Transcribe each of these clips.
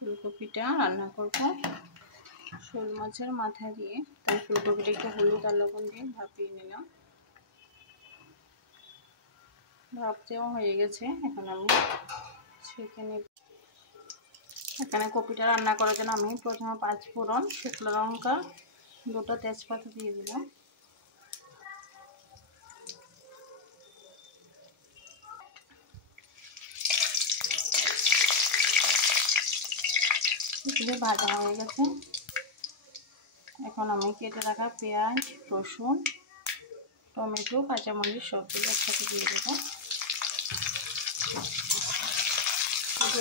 ফুলকপিটা রান্না করব শোল মাছের মাথা দিয়ে। তাই ফুলকপিটা একটু হলুদ আর লবণ দিয়ে ভাপিয়ে নিলাম। ভাপতেও হয়ে গেছে, এখন আমি ছেঁকে নেব। এখানে কপিটা রান্না করার জন্য আমি প্রথমে 5 ফোড়ন, শুকনো লঙ্কা, 2টা তেজপাতা দিয়ে দিলাম। এগুলো ভাজা হয়ে গেছে। এখন আমি কেটে রাখা পেঁয়াজ, রসুন, টমেটো, কাঁচামরিচ সবগুলো একসাথে দিয়ে দেবো।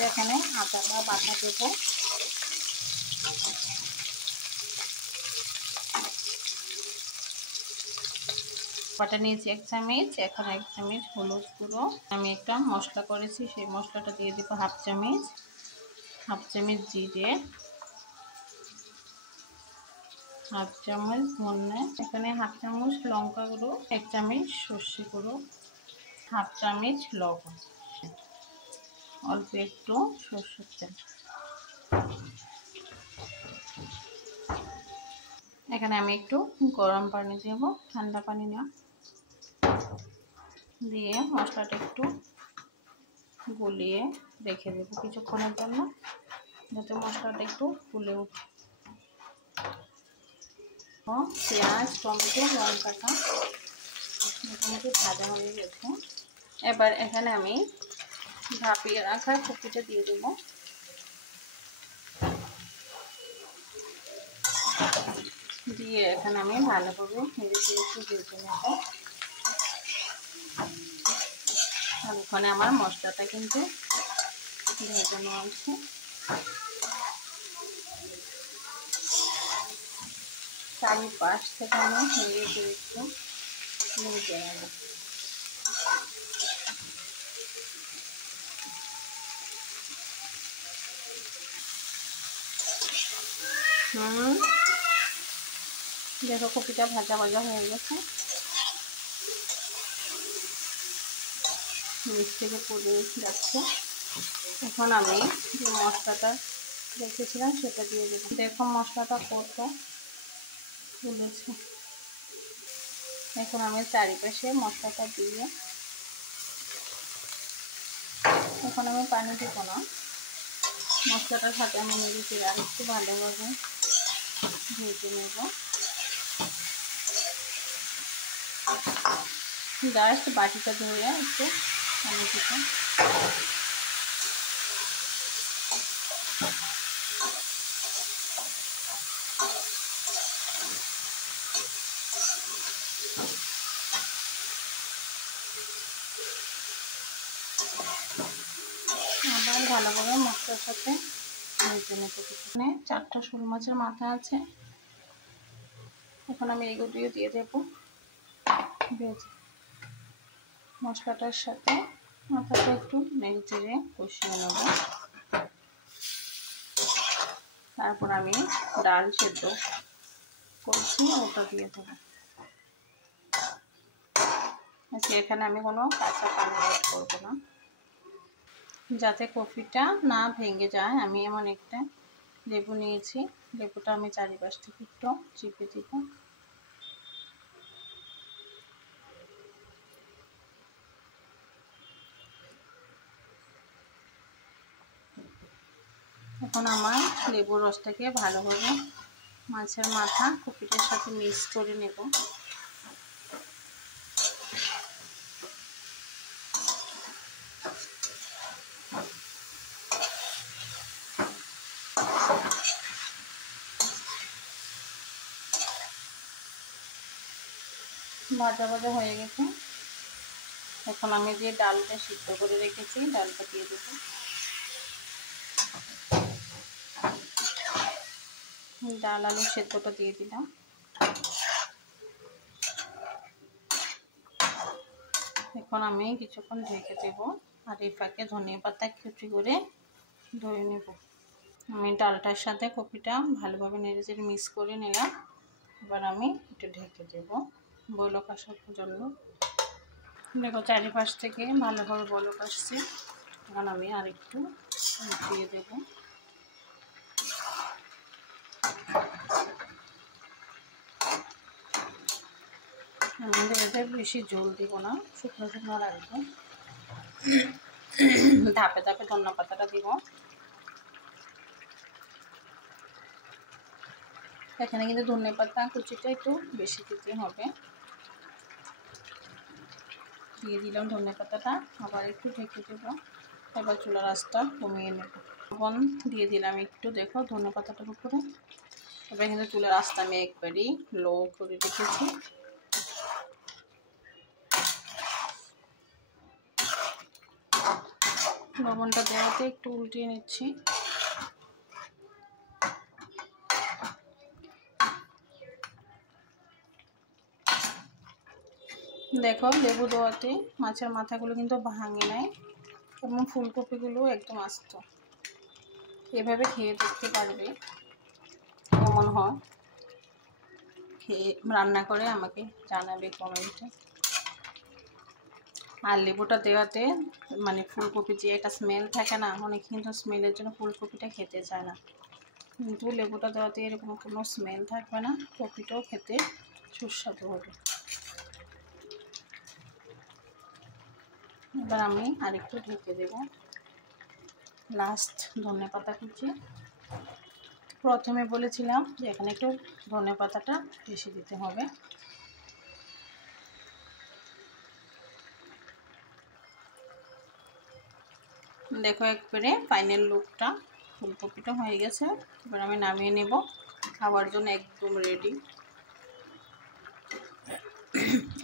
এখানে আদাটা বাটা দেবো। বাটা নিয়েছি 1 চামচ। এখন 1 চামচ হলুদ গুঁড়ো। আমি একটা মশলা করেছি, সেই মশলাটা দিয়ে দিব 1/2 চামচ। 1/2 চামচ জিরে, 1/2 চামচ ধনে, এখানে 1/2 চামচ লঙ্কা গুঁড়ো, 1 চামচ সর্ষে গুঁড়ো, 1/2 চামচ লবণ, অল্প একটু সরষের তেল। এখানে আমি একটু গরম পানি দেব, ঠান্ডা পানি না, দিয়ে মশলাটা একটু গুলিয়ে রেখে দেবো কিছুক্ষণের জন্য, যাতে মশলাটা একটু ফুলে উঠে। পেঁয়াজ, টমেটো, লঙ্কাটা মোটামুটি ভাজা হয়ে গেছে। এবার এখানে আমি ভাপিয়ে রাখা কপিটা দিয়ে দেবো। দিয়ে এখানে আমি ভালোভাবে নেড়ে চেড়ে ভেজে নেব। আর ওখানে আমার মশলাটা কিন্তু ভেজানো আছে। চারিপাশ থেকে আমি নেড়ে চেড়ে একটু ভেজে নেব। দেখো কপিটা ভাজা ভাজা হয়ে গেছে, নিচ থেকে পড়ে যাচ্ছে। এখন আমি যে মশলাটা রেখেছিলাম সেটা দিয়ে দেবো। দেখো মশলাটা কত তুলেছে। এখন আমি চারিপাশে মশলাটা দিয়ে, এখন আমি পানি দেব না, মশলাটার সাথে আমি নেড়ে চেড়ে আর একটু ভালোভাবে ভেজে নেব। জাস্ট বাটিটা ধরে একটু পানি দিতে। আবার ভালোভাবে মশলার সাথে ভেজে নেব। এখানে 4টা শোল মাছের মাথা আছে, এখন আমি এগুলো দিয়ে দেবো ভেজে। মশলাটার সাথে মাথাটা একটু নেড়ে চেড়ে কষিয়ে নেব। তারপর আমি ডাল সেদ্ধ করছি ওটা দিয়ে দেবো। আচ্ছা, এখানে আমি কোনো কাঁচা পানি অ্যাড করবো না। যাতে কফিটা না ভেঙে যায় আমি এমন একটা লেবু নিয়েছি, লেবুটা আমি চারিপাশ থেকে একটু চিপে দিব। এখন আমার লেবুর রসটাকে ভালোভাবে মাছের মাথা কপিটার সাথে মিক্স করে নেব। ভাজা ভাজা হয়ে গেছে। এখন আমি যে ডালটা সিদ্ধ করে রেখেছি ডালটা দিয়ে দেবো। ডাল আলু সেদ্ধটা দিয়ে দিলাম। এখন আমি কিছুক্ষণ ঢেকে দেবো, আর এই ফাঁকে ধনিয়া পাতা কুচি করে ধরে নেব। আমি ডালটার সাথে কপিটা ভালোভাবে নেড়ে চেড়ে মিক্স করে নিলাম। এবার আমি একটু ঢেকে দেবো বলক আসার জন্য। দেখো চারিপাশ থেকে ভালোভাবে বলক আসছে, এখন আমি আর একটু দিয়ে দেবো। আমাদের এতে বেশি জল দিব না, শুকনো শুকনো রাখবো। ধাপে ধাপে ধনিয়া পাতাটা দিব। এখানে কিন্তু ধনিয়া পাতা কুচিটা একটু বেশি দিতে হবে। দিয়ে দিলাম ধনিয়া পাতাটা, আবার একটু ঢেকে দেবো। এবার চুলার আঁচটা কমিয়ে নেব। লবণ দিয়ে দিলাম একটু, দেখো ধনিয়া পাতাটার উপরে। এবার কিন্তু চুলার আঁচটা আমি একবারই লো করে রেখেছি। লবণটা দেওয়াতে একটু উল্টিয়ে নিচ্ছি। দেখো লেবু দেওয়াতে মাছের মাথাগুলো কিন্তু ভাঙে নাই এবং ফুলকপিগুলো একদম আস্ত। এভাবে খেয়ে দেখতে পারবে, কেমন হয় খেয়ে রান্না করে আমাকে জানাবে কমেন্টে। আর লেবুটা দেওয়াতে মানে ফুলকপি যে একটা স্মেল থাকে না, অনেকে কিন্তু স্মেলের জন্য ফুলকপিটা খেতে চায় না, কিন্তু লেবুটা দেওয়াতে এরকম কোনো স্মেল থাকবে না, কপিটাও খেতে সুস্বাদু হবে। এবার আমি আরেকটু ঢেকে দেব। লাস্ট ধনেপাতা কুচি, প্রথমে বলেছিলাম যে এখানে একটু ধনেপাতাটা বেশি দিতে হবে। দেখো একবারে ফাইনাল লুকটা, ফুলকপিটা হয়ে গেছে। এবার আমি নামিয়ে নেব, খাওয়ার জন্য একদম রেডি।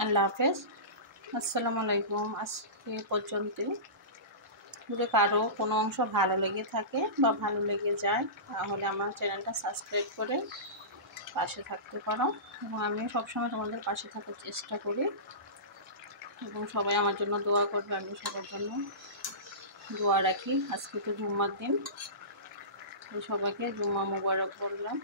আল্লাহ হাফেজ, আসসালামু আলাইকুম। আজকে পর্যন্ত। যদি কারো কোনো অংশ ভালো লেগে থাকে বা ভালো লেগে যায় তাহলে আমার চ্যানেলটা সাবস্ক্রাইব করে পাশে থাকতে পারো, এবং আমিও সবসময় তোমাদের পাশে থাকার চেষ্টা করি, এবং সবাই আমার জন্য দোয়া করবে, আমি সবার জন্য দোয়া রাখি। আজকে তো জুম্মার দিন, তো সবাইকে জুম্মা মোবারক বললাম।